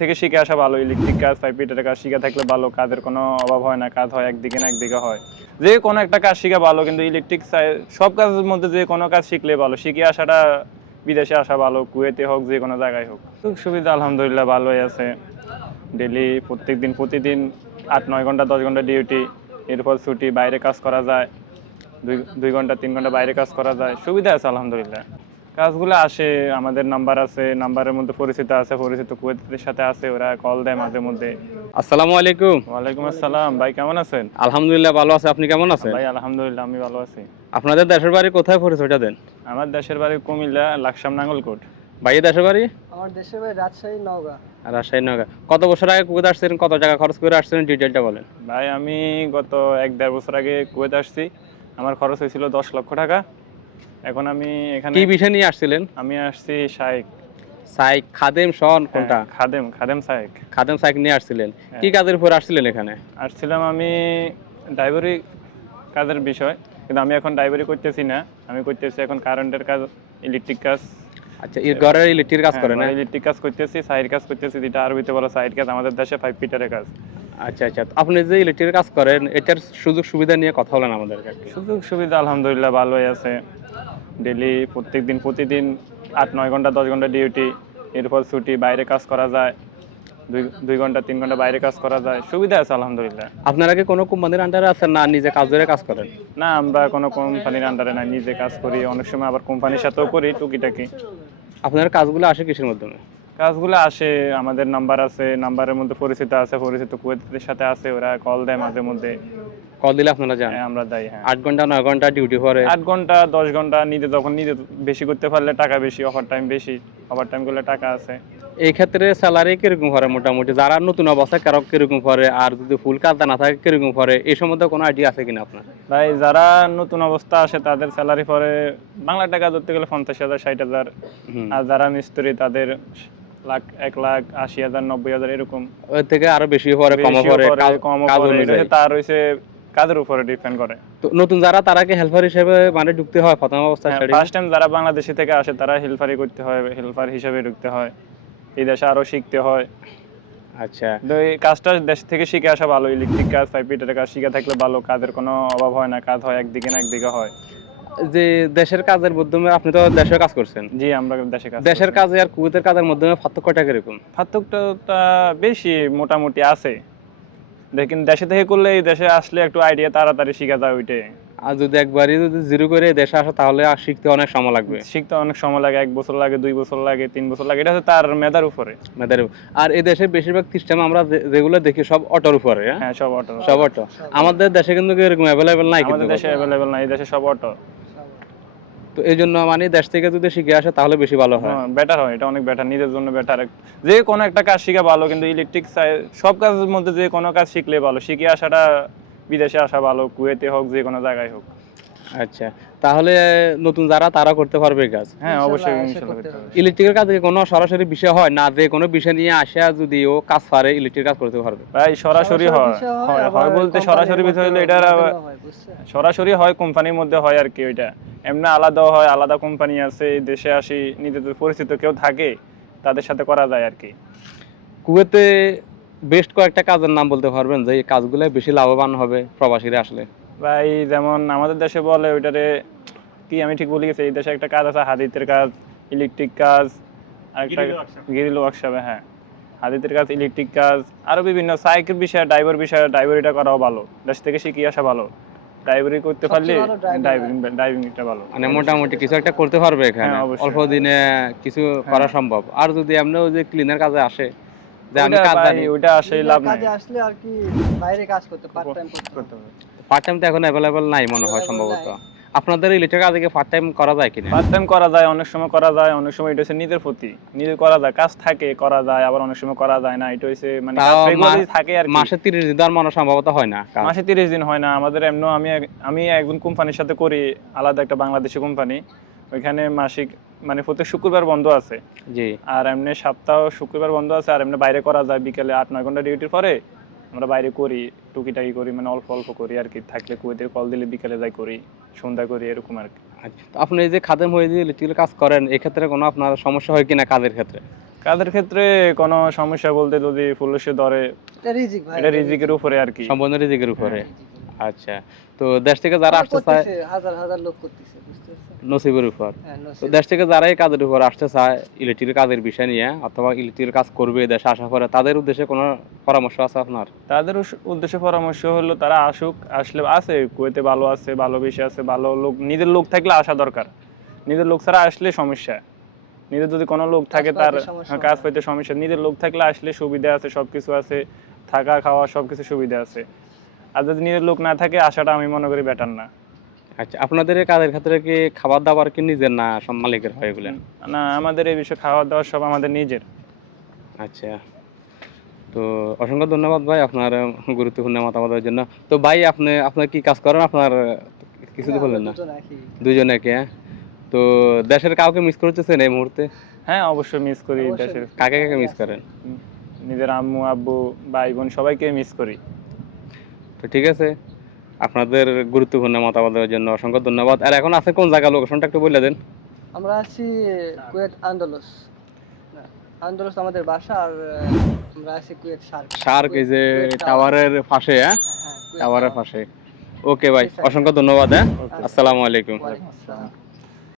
থেকে শিখে আসা ভালো। ইলেকট্রিক কাজ, পাইপ ফিটারের কাজ শিখে থাকলে ভালো। কাজের কোনো অভাব হয় না। কাজ হয় একদিকে না একদিকে হয়। যে কোনো একটা কাজ শিখা ভালো, কিন্তু ইলেকট্রিক সব কাজের মধ্যে যে কোনো কাজ শিখলে ভালো। শিখে আসাটা বিদেশে আসা ভালো, কুয়েতে হোক যে কোনো জায়গায় হোক। সুযোগ সুবিধা আলহামদুলিল্লাহ ভালোই আছে। ডেইলি প্রতিদিন ৮-৯ ঘন্টা ১০ ঘন্টা ডিউটি, এরপর ছুটি, বাইরে কাজ করা যায়। ২ ঘন্টা ৩ ঘন্টা বাইরে কাজ করা যায়। সুবিধা আছে আলহামদুলিল্লাহ। কাজগুলো আসে, আমাদের নাম্বার আছে, নাম্বারের মধ্যে পরিচিত আছে, পরিচিত কুয়েতের সাথে আছে, ওরা কল দেয় মাঝে মধ্যে। আসসালামু আলাইকুম। ওয়ালাইকুম আসসালাম। ভাই কেমন আছেন? আলহামদুলিল্লাহ ভালো আছে। আপনি কেমন আছেন? ভাই আলহামদুলিল্লাহ আমি ভালো আছি। আপনাদের দেশের বাড়ি কোথায়, পরিচয়টা দেন? আমার দেশের বাড়ি কুমিল্লা, লাকসাম নাঙ্গলকোট। ভাইয়ের দেশের বাড়ি? আমার দেশের বাড়ি রাজশাহী নওগাঁ। রাজশাহী নগর। কত বছর আগে কুয়েত আসছেন, কত টাকা খরচ করে আসছেন, ডিটেইলটা বলেন। ভাই আমি গত ১-১.৫ বছর আগে কুয়েত আসছি। আমার খরচ হয়েছিল ১০ লক্ষ টাকা। এখন আমি এখানে কি বিষয় নিয়ে আসছিলেন? আমি আসছি শাইক। সাইক, খাদেম, শন কোনটা? খাদেম শাইক। খাদেম সাইক নিয়ে আসছিলেন। হ্যাঁ। কি কাজের উপর আসছিলেন এখানে? আসছিলাম আমি ড্রাইভারি কাজের বিষয়, কিন্তু আমি এখন ড্রাইভারি করতেছি না। আমি করতেছি এখন কারেন্টের কাজ, ইলেকট্রিক কাজ। আচ্ছা, এই ঘরের ইলেকট্রিক কাজ করেন না? ইলেকট্রিক কাজ করতেছি, সাইড কাজ করতেছি, যেটা আরবিতে বলা সাইড কাজ, আমাদের দেশে 5 ফিটারের কাজ। আচ্ছা আচ্ছা, তো আপনি যে ইলেকট্রিক কাজ করেন, এটার সুযোগ সুবিধা নিয়ে কথা বলেন আমাদের কাছে। সুযোগ সুবিধা আলহামদুলিল্লাহ ভালোই আছে। ডেইলি প্রতিদিন ৮-৯ ঘন্টা ১০ ঘন্টা ডিউটি, এরপর ছুটি, বাইরে কাজ করা যায়। ২ ঘন্টা ৩ ঘন্টা বাইরে কাজ করা যায়। সুবিধা আছে আলহামদুলিল্লাহ। আপনারা কি কোনো কোম্পানির আন্ডারে আছেন, না নিজে কাজ ধরে কাজ করেন? না, আমরা কোনো কোম্পানির আন্ডারে না, নিজে কাজ করি। অনেক সময় আবার কোম্পানির সাথেও করি টুকিটাকি। আপনার কাজগুলো আসে কিসের মাধ্যমে? কাজগুলো আসে, আমাদের নাম্বার আছে, নাম্বারের মধ্যে পরিচিত আছে, পরিচিত কুয়েতের সাথে আছে, ওরা কল দেয় মাঝে মধ্যে। কল দিলে আপনারা যান? আমরা দেই, হ্যাঁ। 8 ঘন্টা 9 ঘন্টা ডিউটি করে? ৮ ঘন্টা ১০ ঘন্টা, নিজে বেশি করতে পারলে টাকা বেশি, ওভার টাইম বেশি, ওভার টাইম করলে টাকা আছে। এই ক্ষেত্রে স্যালারি কিরকম করে মোটামুটি, যারা নতুন অবস্থায় কারো কিরকম করে, আর যদি ফুল কাজ না থাকে কিরকম করে, এই সম্বন্ধে কোনো আইডিয়া আছে কিনা আপনার? ভাই যারা নতুন অবস্থা আসে তাদের স্যালারি পরে বাংলা টাকা ধরতে গেলে ৫০,০০০ ৬০,০০০, আর যারা মিস্ত্রি তাদের ১,৮০,০০০ ৯০,০০০ এরকম। ওর থেকে আরো বেশি পরে, কম পরে, কাজ অনুযায়ী। তার হইছে কাজের উপরে ডিপেন্ড করে। তো নতুন যারা, তারা কি হেল্পার হিসেবে মানে ঢুকতে হয় প্রথম অবস্থায়? ফার্স্ট টাইম যারা বাংলাদেশি থেকে আসে তারা হেল্পারি করতে হয়, হেল্পার হিসেবে ঢুকতে হয়। এই দেশে আরো শিখতে হয়। আচ্ছা, তো এই কাজটা দেশ থেকে শিখে আসা ভালো। ইলেকট্রিক কাজ, পাইপ ফিটারের কাজ শিখে থাকলে ভালো। কাজের কোনো অভাব হয় না। কাজ হয় একদিকে না একদিকে হয়। যে দেশের কাজের মাধ্যমে, আপনি তো দেশের কাজ করছেন, জি আমরা দেশে কাজ দেশের করছি। কাজে আর কুয়েতের কাজের মাধ্যমে পার্থক্যটা কিরকম? পার্থক্যটা বেশি মোটামুটি আছে। দেখেন দেশে থেকে করলে এই দেশে আসলে একটু আইডিয়া তাড়াতাড়ি শিখা যায় ওইটাই। আর যদি একবারই যদি জিরো করে দেশে আসে, তাহলে আর শিখতে অনেক সময় লাগবে। শিখতে অনেক সময় লাগে, ১ বছর লাগে, ২ বছর লাগে, 3 বছর লাগে। এটা হচ্ছে তার মেধার উপরে। আর এই দেশের বেশিরভাগ সিস্টেম আমরা যেগুলো দেখি সব অটোর উপরে। হ্যাঁ, সব অটো। সব অটো। আমাদের দেশে কিন্তু এরকম অ্যাভেলেবেল নাই। আমাদের দেশে অ্যাভেলেবেল নাই, এই দেশে সব অটো। তো এই জন্য মানে দেশ থেকে যদি শিখে আসে তাহলে বেশি ভালো হয়। বেটার হয়, এটা অনেক বেটার, নিজের জন্য বেটার। যে কোনো একটা কাজ শিখা ভালো, কিন্তু ইলেকট্রিক সব কাজের মধ্যে যে কোনো কাজ শিখলে ভালো। শিখে আসাটা বিদেশে আসা ভালো, কুয়েতে হোক যে কোনো জায়গায় হোক। আচ্ছা, তাহলে নতুন যারা, তারা করতে পারবে এই কাজ? হ্যাঁ অবশ্যই, ইনশাআল্লাহ ইনশাআল্লাহ করতে হবে। ইলেকট্রিকের কাজে কোনো সরাসরি বিষয় হয় না, যে কোনো বিষয় নিয়ে আসা যদি ও কাজ পারে, ইলেকট্রিক কাজ করতে পারবে? ভাই সরাসরি হয়, হয় বলতে সরাসরি বিষয় হলো এটা সরাসরি হয় কোম্পানির মধ্যে হয় আর কি। ওইটা এমনি আলাদাও হয়, আলাদা কোম্পানি আছে। এই দেশে আসি, নিজেদের পরিচিত কেউ থাকে, তাদের সাথে করা যায় আর কি। কুয়েতে বেস্ট কয়েকটা কাজের নাম বলতে পারবেন, যে এই কাজগুলো বেশি লাভবান হবে প্রবাসীরা আসলে? ভাই যেমন আমাদের দেশে বলে ওইটারে কি, আমি ঠিক ভুলে গেছি। এই দেশে একটা কাজ আছে, হাদিতের কাজ, ইলেকট্রিক কাজ, আর একটা গ্রিল ওয়ার্কশপে। হ্যাঁ, হাদিতের কাজ, ইলেকট্রিক কাজ, আরো বিভিন্ন সাইকেল বিষয়, ড্রাইভারিটা করাও ভালো। দেশ থেকে শিখে আসা ভালো। ড্রাইভারি করতে পারলে ড্রাইভিংটা ভালো। মানে মোটামুটি কিছু একটা করতে পারবে এখানে, হ্যাঁ, অবশ্যই। অল্প দিনে কিছু করা সম্ভব। আর যদি এমনি ওই যে ক্লিনার কাজে আসে, যে আমি কাজ জানি, ওইটা আসলে লাভ নাই। কাজে আসলে আর কি বাইরে কাজ করতে, পার্ট টাইম করতে হবে। পার্ট টাইম তো এখন অ্যাভেলেবেল নাই মনে হয় সম্ভবত। আপনাদের ইলেকট্রিক কাজে কি পার্ট টাইম করা যায় কিনা? পার্ট টাইম করা যায়, অনেক সময় করা যায়, অনেক সময় এটা হচ্ছে নিজের প্রতি নিজে করা যায়। কাজ থাকে করা যায়, আবার অনেক সময় করা যায় না। এটা হচ্ছে মানে কাজ রেগুলারলি থাকে আর কি। মাসে 30 দিন আর মনে সম্ভবত হয় না কাজ। মাসে 30 দিন হয় না আমাদের। এমনি আমি একজন কোম্পানির সাথে করি, আলাদা একটা বাংলাদেশি কোম্পানি। ওইখানে মাসিক মানে প্রতি শুক্রবার বন্ধ আছে। জি। আর এমনি সপ্তাহ শুক্রবার বন্ধ আছে। আর এমনি বাইরে করা যায়, বিকেলে ৮-৯ ঘন্টা ডিউটির পরে আমরা বাইরে করি, টুকিটাকি করি, মানে অল্প অল্প করি আর কি। থাকলে কুয়েতের কল দিলে বিকেলে যাই করি, সন্ধ্যা করি, এরকম আর কি। আচ্ছা, তো আপনি এই যে খাদেম হয়ে যে ইলেকট্রিক কাজ করেন, এক্ষেত্রে কোনো আপনার সমস্যা হয় কিনা কাজের ক্ষেত্রে? কাজের ক্ষেত্রে কোনো সমস্যা বলতে যদি পুলিশে ধরে এটা রিজিক ভাই, এটা রিজিকের উপরে আর কি। সম্পূর্ণ রিজিকের উপরে। আচ্ছা, তো দেশ থেকে যারা আসতে চায় করতেছে, হাজার হাজার লোক করতেছে, বুঝতে পারছেন? নসিবের উপর। হ্যাঁ, তো নসিব। দেশ থেকে যারা এই কাজের উপর আসতে চায় ইলেকট্রিক কাজের বিষয় নিয়ে অথবা ইলেকট্রিক কাজ করবে দেশে আসা করে, তাদের উদ্দেশ্যে কোনো পরামর্শ আছে আপনার? তাদের উদ্দেশ্যে পরামর্শ হলো তারা আসুক, আসলে আছে কুয়েতে ভালো আছে, ভালো বেশি আছে, ভালো লোক, নিজের লোক থাকলে আসা দরকার। নিজের লোক ছাড়া আসলে সমস্যা। নিজের যদি কোনো লোক থাকে তার পাইতে সমস্যা কাজ হয়। পাইতে সমস্যা, নিজের লোক থাকলে আসলে সুবিধা আছে, সবকিছু আছে, থাকা খাওয়া সবকিছু সুবিধা আছে। আর যদি নিজের লোক না থাকে আসাটা আমি মনে করি বেটার না। আচ্ছা, আপনাদের এই কাজের ক্ষেত্রে কি খাবার দাবার কি নিজের না সব মালিকের হয় এগুলো? না, আমাদের এই বিষয়ে খাওয়া দাওয়া সব আমাদের নিজের। আচ্ছা, তো অসংখ্য ধন্যবাদ ভাই আপনার গুরুত্বপূর্ণ মতামতের জন্য। তো ভাই আপনার কি কাজ করেন? আপনার কিছু তো বললেন না। দুজন একই। দুজনে কি? হ্যাঁ, তো দেশের কাউকে মিস করতেছেন এই মুহূর্তে? হ্যাঁ, অবশ্যই মিস করি অবশ্যই দেশের। কাকে কাকে মিস করেন? নিজের আম্মু আব্বু ভাই বোন সবাইকে মিস করি। তো ঠিক আছে, আপনাদের গুরুত্বপূর্ণ মতামতের জন্য অসংখ্য ধন্যবাদ। আর এখন আছে কোন জায়গা, লোকেশনটা একটু বলে দেন। আমরা আছি কুয়েত আন্দোলস। না, আন্দোলস আমাদের বাসা, আর আমরা আছি কুয়েত শার্ক। শার্ক এই যে কুয়েত টাওয়ারের পাশে। হ্যাঁ, হ্যাঁ, কুয়েত টাওয়ারের টাওয়ার। পাশে। ওকে ভাই, অসংখ্য ধন্যবাদ। হ্যাঁ, ওকে। আসসালামু আলাইকুম। ওয়ালাইকুম আসসালাম।